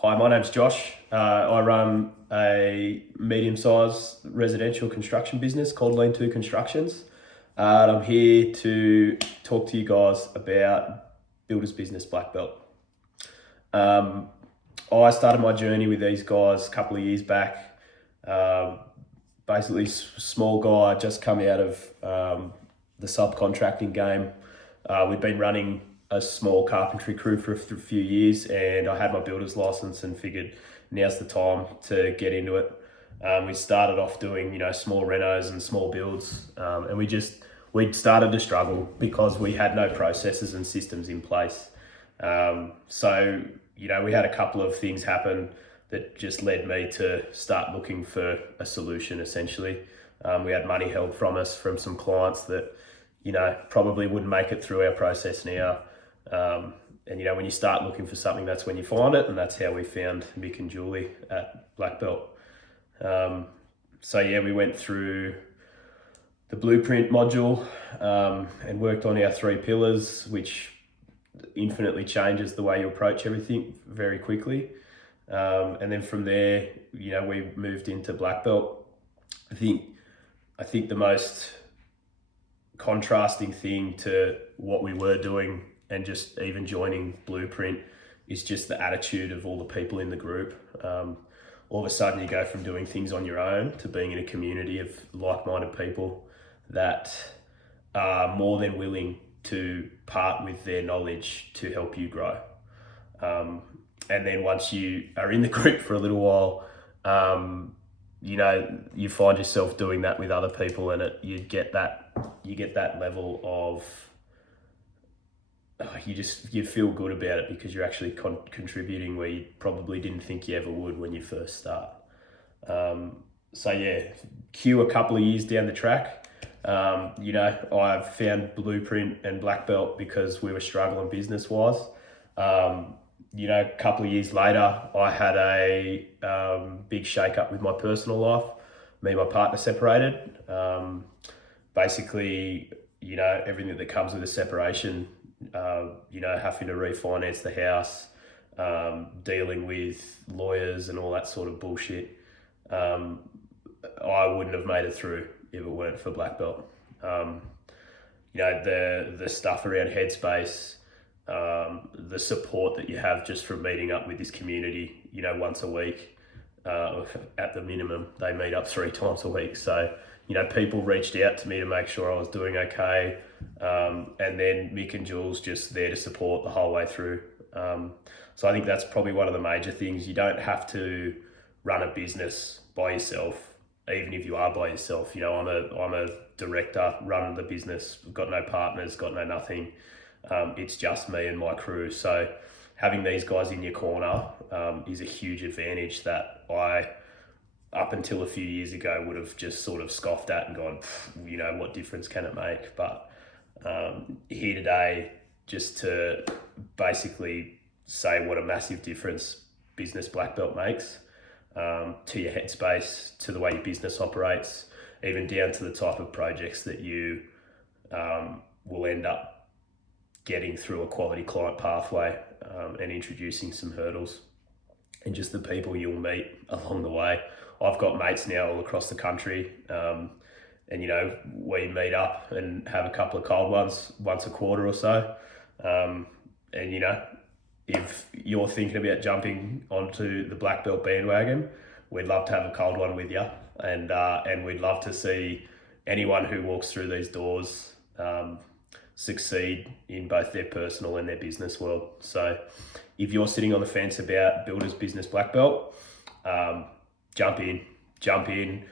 Hi, my name's Josh. I run a medium-sized residential construction business called Lean 2 Constructions. And I'm here to talk to you guys about Builders Business Blackbelt. I started my journey with these guys a couple of years back. Basically, small guy, just come out of the subcontracting game. We'd been running a small carpentry crew for a few years, and I had my builder's license and figured now's the time to get into it. We started off doing, small renos and small builds, and we started to struggle because we had no processes and systems in place. So we had a couple of things happen that just led me to start looking for a solution, essentially. We had money held from us from some clients that, probably wouldn't make it through our process now. And when you start looking for something, that's when you find it, and that's how we found Mick and Julie at Blackbelt. We went through the blueprint module and worked on our 3 pillars, which infinitely changes the way you approach everything very quickly. And then from there, we moved into Blackbelt. I think the most contrasting thing to what we were doing and just even joining Blueprint is just the attitude of all the people in the group. All of a sudden you go from doing things on your own to being in a community of like-minded people that are more than willing to part with their knowledge to help you grow. And then once you are in the group for a little while, you find yourself doing that with other people, and you get that level of you feel good about it because you're actually contributing where you probably didn't think you ever would when you first start. Cue a couple of years down the track. I've found Blueprint and Blackbelt because we were struggling business-wise. A couple of years later, I had a big shake-up with my personal life. Me and my partner separated. Everything that comes with a separation, having to refinance the house, dealing with lawyers and all that sort of bullshit. I wouldn't have made it through if it weren't for Blackbelt. The stuff around Headspace, the support that you have just from meeting up with this community, once a week, at the minimum, they meet up 3 times a week. So, people reached out to me to make sure I was doing okay. And then Mick and Jules just there to support the whole way through. So I think that's probably one of the major things. You don't have to run a business by yourself, even if you are by yourself. I'm a director, running the business, got no partners, got no nothing. It's just me and my crew. So having these guys in your corner is a huge advantage that I, up until a few years ago, would have just sort of scoffed at and gone, what difference can it make? But here today, just to basically say what a massive difference Business Blackbelt makes to your headspace, to the way your business operates, even down to the type of projects that you will end up getting through a quality client pathway, and introducing some hurdles, and just the people you'll meet along the way. I've got mates now all across the country, and we meet up and have a couple of cold ones once a quarter or so. If you're thinking about jumping onto the Blackbelt bandwagon, we'd love to have a cold one with you, and we'd love to see anyone who walks through these doors succeed in both their personal and their business world. So if you're sitting on the fence about Builders Business Blackbelt, jump in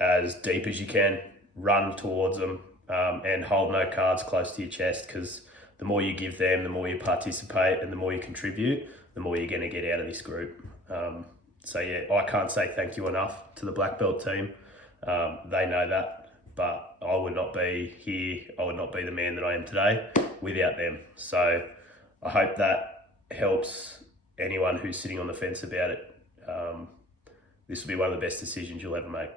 as deep as you can, run towards them, and hold no cards close to your chest, because the more you give them, the more you participate, and the more you contribute, the more you're going to get out of this group. I can't say thank you enough to the Blackbelt team. They know that. But I would not be here, I would not be the man that I am today without them. So I hope that helps anyone who's sitting on the fence about it. This will be one of the best decisions you'll ever make.